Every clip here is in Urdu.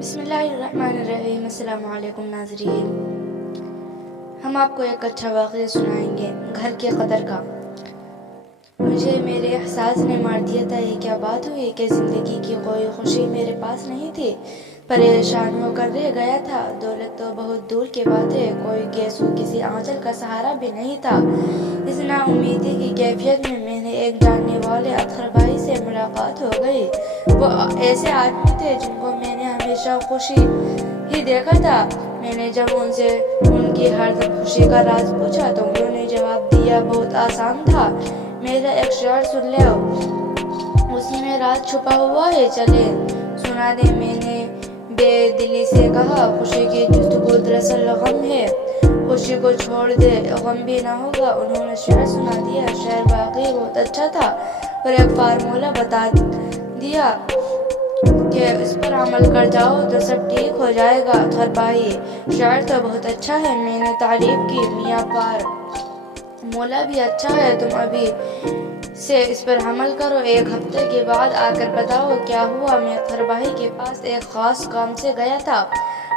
بسم اللہ الرحمن الرحیم۔ السلام علیکم ناظرین، ہم آپ کو ایک اچھا واقعہ سنائیں گے گھر کی قدر کا۔ مجھے میرے احساس نے مار دیا تھا۔ یہ کیا بات ہوئی کہ زندگی کی کوئی خوشی میرے پاس نہیں تھی، پریشان ہو کر رہ گیا تھا۔ دولت تو بہت دور کی بات ہے، کوئی گیسو کسی آنچل کا سہارا بھی نہیں تھا۔ اس نا امیدی کی کیفیت میں نے ایک جاننے والے اطہر بھائی سے ملاقات ہو گئی۔ وہ ایسے آدمی تھے جن کو میں نے ہمیشہ خوشی ہی دیکھا تھا۔ میں نے جب ان سے ان کی ہر دم خوشی کا راز پوچھا تو انہوں نے جواب دیا، بہت آسان تھا، میرا ایک شعر سن لو، اسی میں راز چھپا ہوا ہے، چلے سنا دیں۔ میں نے بے دلی سے کہا، خوشی کی جستجو دراصل غم ہے، خوشی کو چھوڑ دے غم بھی نہ ہوگا۔ انہوں نے شعر سنا دیا۔ شعر واقعی بہت اچھا تھا اور ایک فارمولہ بتا دیا کہ اس پر عمل کر جاؤ تو سب ٹھیک ہو جائے گا۔ اطہر بھائی، شعر تو بہت اچھا ہے، میں نے تعریف کی، میاں فارمولہ بھی اچھا ہے، تم ابھی سے اس پر عمل کرو، ایک ہفتے کے بعد آ کر بتاؤ کیا ہوا۔ میں اطہر بھائی کے پاس ایک خاص کام سے گیا تھا۔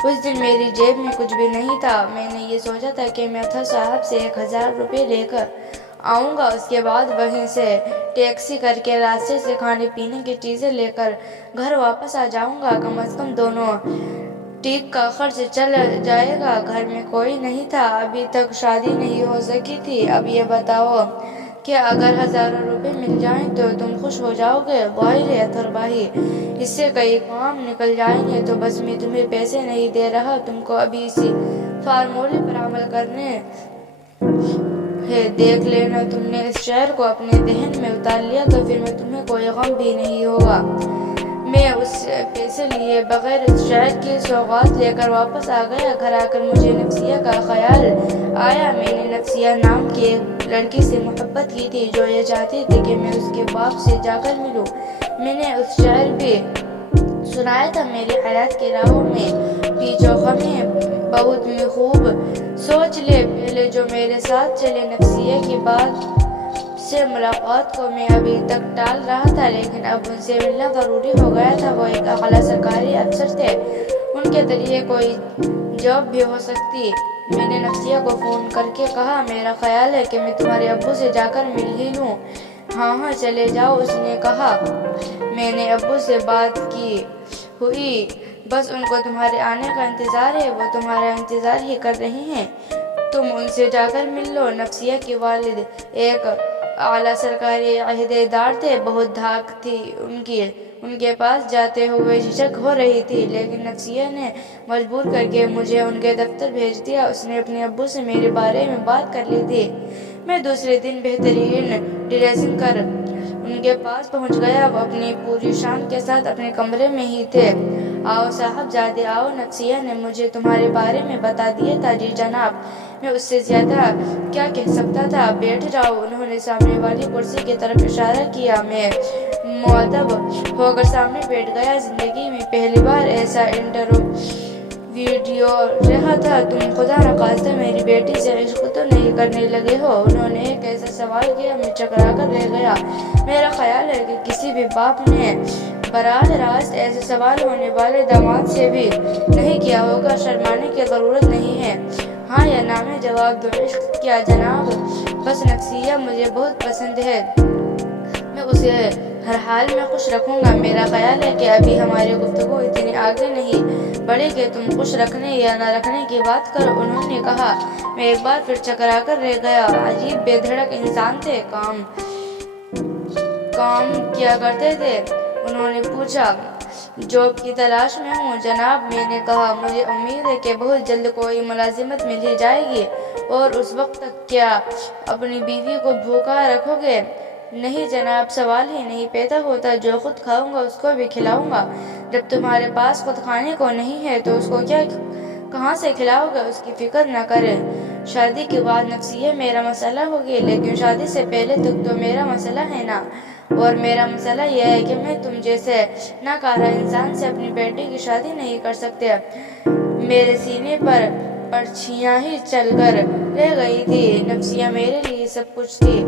اس دن میری جیب میں کچھ بھی نہیں تھا۔ میں نے یہ سوچا تھا کہ میں اطہر صاحب سے 1000 روپے لے کر آؤں گا، اس کے بعد وہیں سے ٹیکسی کر کے راستے سے کھانے پینے کی چیزیں لے کر گھر واپس آ جاؤں گا، کم از کم دونوں ٹیک کا خرچ چل جائے گا۔ گھر میں کوئی نہیں تھا، ابھی تک شادی نہیں ہو سکی تھی۔ اب یہ بتاؤ کہ اگر 1000 روپے مل جائیں تو تم خوش ہو جاؤ گے؟ ظاہر ہے اطہر بھائی، اس سے کئی کام نکل جائیں گے، تو بس میں تمہیں پیسے نہیں دے رہا، تم کو ابھی اسی فارمولے پر عمل کرنے ہے، دیکھ لینا تم نے اس شعر کو اپنے ذہن میں اتار لیا تو پھر میں تمہیں کوئی غم بھی نہیں ہوگا۔ میں اس پیسے لیے بغیر اس شعر کی سوغات لے کر واپس آ گیا۔ گھر آ کر مجھے نفسیہ کا خیال آیا۔ میں نے نفسیہ نام کی ایک لڑکی سے محبت کی تھی جو یہ چاہتی تھی کہ میں اس کے باپ سے جا کر ملوں۔ میں نے اس شعر بھی سنایا تھا، میری حیات کی راہوں میں پیچو خمیں بہت میں خوب سوچ لے، پہلے جو میرے ساتھ چلے۔ نفسیہ کی بعد سے ملاقات کو میں ابھی تک ٹال رہا تھا، لیکن اب ان سے ملنا ضروری ہو گیا تھا۔ وہ ایک اعلیٰ سرکاری افسر تھے، ان کے ذریعے کوئی جاب بھی ہو سکتی۔ میں نے نفسیہ کو فون کر کے کہا، میرا خیال ہے کہ میں تمہارے ابو سے جا کر مل ہی لوں۔ ہاں ہاں چلے جاؤ، اس نے کہا، میں نے ابو سے بات کی ہوئی، بس ان کو تمہارے آنے کا انتظار ہے، وہ تمہارا انتظار ہی کر رہے ہیں، تم ان سے جا کر مل لو۔ نفسیہ کے والد ایک اعلیٰ سرکاری عہدیدار تھے، بہت دھاک تھی ان کے پاس جاتے ہوئے جھجک ہو رہی تھی، لیکن نفسیہ نے مجبور کر کے مجھے ان کے دفتر بھیج دیا۔ اس نے اپنے ابو سے میرے بارے میں بات کر لی تھی۔ میں دوسرے دن بہترین ڈریسنگ کر ان کے پاس پہنچ گیا۔ وہ اپنی پوری شان کے ساتھ اپنے کمرے میں ہی تھے۔ آؤ صاحب زادے آؤ، نفسیہ نے مجھے تمہارے بارے میں بتا دیا تھا۔ جی جناب، میں اس سے زیادہ کیا کہہ سکتا تھا، بیٹھ جاؤ۔ انہوں نے سامنے والی کرسی کی طرف اشارہ کیا۔ میں مؤدب ہو کر سامنے بیٹھ گیا۔ زندگی میں پہلی بار ایسا انٹرویو رہا تھا۔ تم خدا نخواستہ میری بیٹی سے عشق تو نہیں کرنے لگے ہو؟ انہوں نے ایک ایسا سوال کیا، میں چکرا کر رہ گیا۔ میرا خیال ہے کہ کسی بھی باپ نے براہ راست ایسے سوال ہونے والے داماد سے بھی نہیں کیا ہوگا۔ شرمانے کی ضرورت نہیں ہے، ہاں یا نا میں جواب دو۔ عشق کیا جناب، بس نفسیہ مجھے بہت پسند ہے، میں اسے ہر حال میں خوش رکھوں گا۔ میرا خیال ہے کہ ابھی ہماری گفتگو اتنی آگے نہیں بڑھی کہ تم خوش رکھنے یا نہ رکھنے کی بات کرو۔ انہوں نے کہا۔ میں ایک بار پھر چکرا کر رہ گیا۔ عجیب بے دھڑک انسان تھے، کام کیا کرتے تھے؟ انہوں نے پوچھا۔ جاب کی تلاش میں ہوں جناب، میں نے کہا۔ مجھے امید ہے کہ بہت جلد کوئی ملازمت مل ہی جائے گی، اور اس وقت تک کیا اپنی بیوی کو بھوکا رکھو گے؟ نہیں جناب، سوال ہی نہیں پیدا ہوتا، جو خود کھاؤں گا اس کو بھی کھلاؤں گا۔ جب تمہارے پاس خود کھانے کو نہیں ہے تو اس کو کہاں سے کھلاؤ گے؟ اس کی فکر نہ کریں، شادی کے بعد نفسیہ میرا مسئلہ ہوگی، لیکن شادی سے پہلے تک تو میرا مسئلہ ہے نا۔ اور میرا مسئلہ یہ ہے کہ میں تم جیسے ناکارہ انسان سے اپنی بیٹی کی شادی نہیں کر سکتے۔ میرے سینے پر پرچھیاں ہی چل کر رہ گئی تھی۔ نفسیہ میرے لیے سب کچھ تھی۔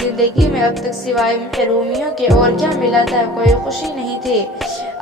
زندگی میں اب تک سوائے محرومیوں کے اور کیا ملا تھا؟ کوئی خوشی نہیں تھی۔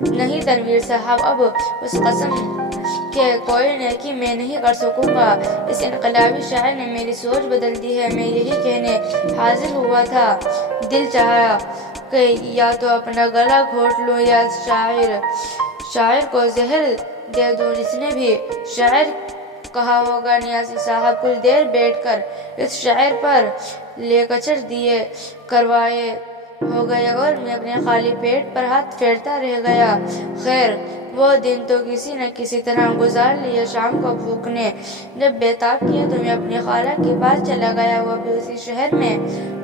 نہیں تنویر صاحب، اب اس قسم کہ کوئی نیکی میں نہیں کر سکوں گا۔ اس انقلابی شاعر نے میری سوچ بدل دی ہے۔ میں یہی کہنے حاضر ہوا تھا، دل چاہا کہ یا تو اپنا گلا گھونٹ لوں یا شاعر کو زہر دے دوں۔ جس نے بھی شاعر کہا ہوگا نیازی صاحب کچھ دیر بیٹھ کر اس شاعر پر لیکچر دیے کروائے ہو گئے اور میں اپنے خالی پیٹ پر ہاتھ پھیرتا رہ گیا۔ خیر وہ دن تو کسی نہ کسی طرح گزار لیے۔ شام کو بھوک نے جب بےتاب کیا تو میں اپنی خالہ کے پاس چلا گیا۔ وہ بھی اسی شہر میں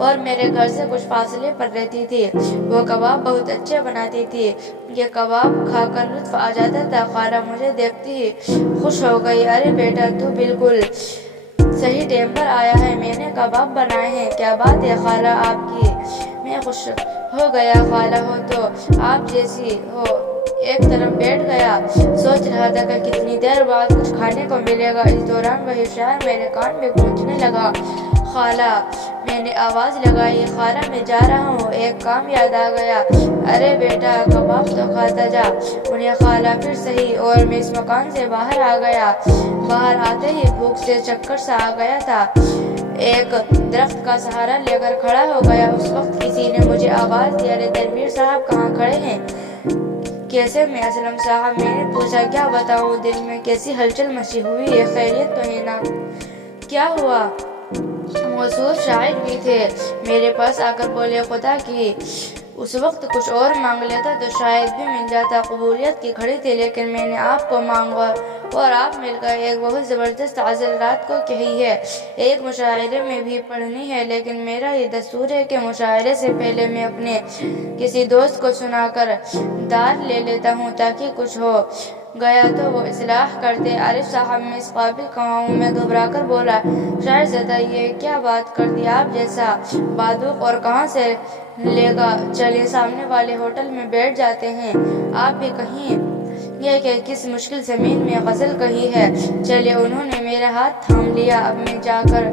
اور میرے گھر سے کچھ فاصلے پر رہتی تھی۔ وہ کباب بہت اچھے بناتی تھی۔ یہ کباب کھا کر لطف آ جاتا تھا۔ خالہ مجھے دیکھتی ہی خوش ہو گئی۔ ارے بیٹا تو بالکل صحیح ٹائم پر آیا ہے، میں نے کباب بنائے ہیں۔ کیا بات ہے خالہ آپ کی؟ میں خوش ہو گیا۔ خالہ ہو تو آپ جیسی ہو۔ ایک طرف بیٹھ گیا، سوچ رہا تھا کہ کتنی دیر بعد کچھ کھانے کو ملے گا۔ اس دوران وہی شاعر میرے کان میں گونجنے لگا۔ خالہ، میں نے آواز لگائی، خالہ میں جا رہا ہوں، ایک کام یاد آ گیا۔ ارے بیٹا کباب تو کھاتا جا۔ انہیں خالہ پھر صحیح اور میں اس مکان سے باہر آ گیا۔ باہر آتے ہی بھوک سے چکر سا آ گیا تھا۔ ایک درخت کا سہارا لے کر کھڑا ہو گیا۔ اس وقت کسی نے مجھے آواز دی، ارے تنویر صاحب کہاں کھڑے ہیں؟ کیسے میں اسلم صاحب؟ میں نے پوچھا، کیا بتاؤں، دل میں کیسی ہلچل مچی ہوئی ہے، خیریت تو ہے نا؟ کیا ہوا؟ موصوف شاعر بھی تھے، میرے پاس آ کر بولے، خدا کی اس وقت کچھ اور مانگ لیتا تو شاید بھی مل جاتا۔ قبولیت کی گھڑی تھی، لیکن میں نے آپ کو مانگا اور آپ مل گئے۔ ایک بہت زبردست غزل رات کو کہی ہے، ایک مشاعرے میں بھی پڑھنی ہے، لیکن میرا یہ دستور ہے کہ مشاعرے سے پہلے میں اپنے کسی دوست کو سنا کر دار لے لیتا ہوں تاکہ کچھ ہو گیا تو وہ اصلاح کر دے۔ عارف صاحب میں اس قابل کہاں ہوں؟ میں گھبرا کر بولا، شاعر زدہ یہ کیا بات کر دی آپ جیسا بادوق اور کہاں سے لے گا؟ چلیں سامنے والے ہوٹل میں بیٹھ جاتے ہیں، آپ بھی کہیں یہ کہ کس مشکل زمین میں غزل کہی ہے۔ چلے۔ انہوں نے میرا ہاتھ تھام لیا۔ اب میں جا کر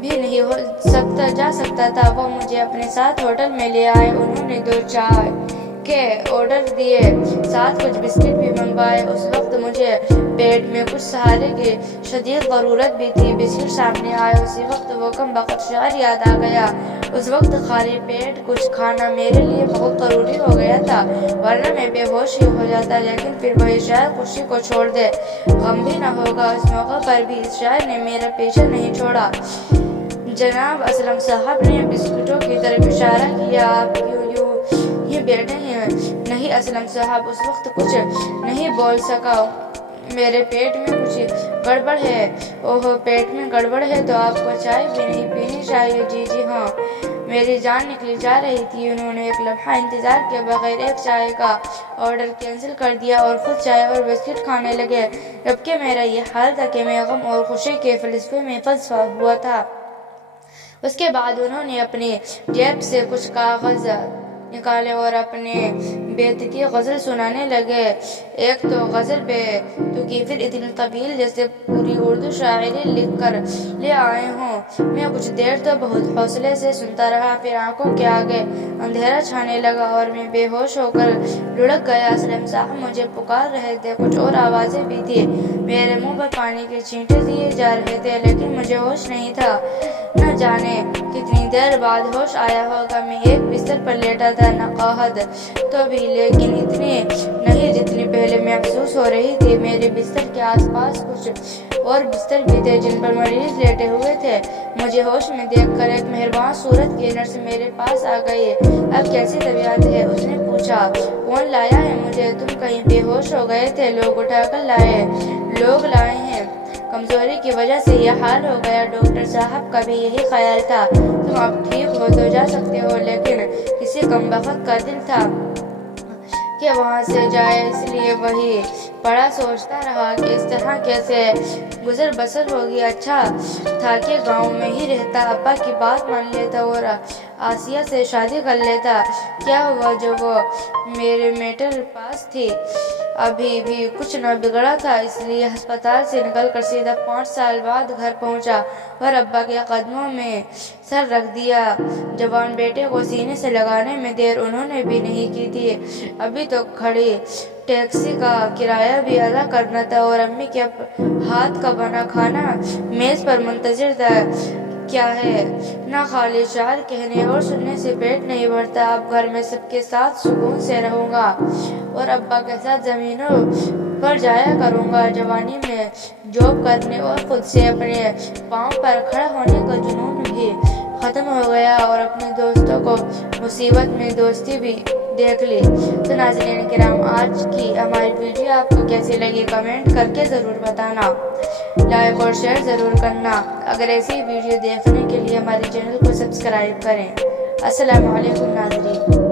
بھی نہیں جا سکتا تھا۔ وہ مجھے اپنے ساتھ ہوٹل میں لے آئے۔ انہوں نے 2 چائے کے آرڈر دیے، ساتھ کچھ بسکٹ بھی منگوائے۔ اس وقت مجھے پیٹ میں کچھ سہارے کی شدید ضرورت بھی تھی۔ بسکٹ سامنے آئے، اسی وقت وہ کم بخت شعر یاد آ گیا۔ اس وقت خالی پیٹ کچھ کھانا میرے لیے بہت ضروری ہو گیا تھا، ورنہ میں بے ہوش ہی ہو جاتا۔ لیکن پھر وہی شاعر خوشی کو چھوڑ دے غم بھی نہ ہوگا۔ اس موقع پر بھی اس شاعر نے میرا پیچھا نہیں چھوڑا۔ جناب اسلم صاحب نے بسکٹوں کی طرف اشارہ کیا، آپ کیوں یوں ہی بیٹھے ہیں؟ نہیں اسلم صاحب، اس وقت کچھ نہیں بول سکا۔ میرے پیٹ میں کچھ گڑبڑ ہے۔ اوہ پیٹ میں گڑبڑ ہے تو آپ کو چائے بھی نہیں پینی چاہیے۔ جی ہاں، میری جان نکلی جا رہی تھی۔ انہوں نے ایک لمحہ انتظار کے بغیر ایک چائے کا آرڈر کینسل کر دیا اور خود چائے اور بسکٹ کھانے لگے، جبکہ میرا یہ حال تھا کہ میں غم اور خوشی کے فلسفے میں پھنسا ہوا تھا۔ اس کے بعد انہوں نے اپنی جیب سے کچھ کاغذ نکالے اور اپنے بیت کی غزل سنانے لگے۔ ایک تو غزل بے تکی، پھر اتنی طویل جیسے پوری اردو شاعری لکھ کر لے آئے ہوں۔ میں کچھ دیر تو بہت حوصلے سے سنتا رہا، پھر آنکھوں کے آگے اندھیرا چھانے لگا اور میں بے ہوش ہو کر لڑک گیا۔ اسلم صاحب مجھے پکار رہے تھے، کچھ اور آوازیں بھی تھی، میرے منہ پر پانی کے چھینٹے دیے جا رہے تھے، لیکن مجھے ہوش نہیں تھا۔ نہ جانے کتنی دیر بعد ہوش آیا ہوگا۔ میں ایک بستر پر لیٹا تھا، نقاہت تو بھی، لیکن اتنی نہیں جتنی پہلے محسوس ہو رہی تھی۔ میرے بستر کے آس پاس کچھ اور بستر بھی تھے جن پر مریض لیٹے ہوئے تھے۔ مجھے ہوش میں دیکھ کر ایک مہربان صورت کی نرس میرے پاس آ گئی۔ اب کیسی طبیعت ہے؟ اس نے پوچھا۔ کون لایا ہے مجھے؟ تم کہیں بے ہوش ہو گئے تھے، لوگ اٹھا کر لائے۔ لوگ لائے ہیں؟ کمزوری کی وجہ سے یہ حال ہو گیا۔ ڈاکٹر صاحب کا بھی یہی خیال تھا۔ تم اب ٹھیک ہو تو جا سکتے ہو، لیکن کسی کمبخت کا دل تھا کہ وہاں سے جائے، اس لیے وہی پڑا سوچتا رہا کہ اس طرح کیسے گزر بسر ہوگی۔ اچھا تھا کہ گاؤں میں ہی رہتا، ابا کی بات مان لیتا اور آسیہ سے شادی کر لیتا۔ کیا ہوا جو وہ میرے میٹر پاس تھی؟ ابھی بھی کچھ نہ بگڑا تھا، اس لیے ہسپتال سے نکل کر سیدھا 5 سال بعد گھر پہنچا اور ابا کے قدموں میں سر رکھ دیا۔ جوان بیٹے کو سینے سے لگانے میں دیر انہوں نے بھی نہیں کی تھی، ابھی تو کھڑی ٹیکسی کا کرایہ بھی ادا کرنا تھا اور امی کے ہاتھ کا بنا کھانا میز پر منتظر تھا۔ کیا ہے نہ خالی شعر کہنے اور سننے سے پیٹ نہیں بھرتا، اب گھر میں سب کے ساتھ سکون سے رہوں گا اور ابا کے ساتھ زمینوں پر جایا کروں گا۔ جوانی میں جاب کرنے اور خود سے اپنے پاؤں پر کھڑا ہونے کا جنون بھی ختم ہو گیا اور اپنے دوستوں کو مصیبت میں دوستی بھی دیکھ لی۔ تو ناظرین کرام، آج کی ہماری ویڈیو آپ کو کیسی لگی کمنٹ کر کے ضرور بتانا، لائک اور شیئر ضرور کرنا۔ اگر ایسی ویڈیو دیکھنے کے لیے ہمارے چینل کو سبسکرائب کریں۔ السلام علیکم ناظرین۔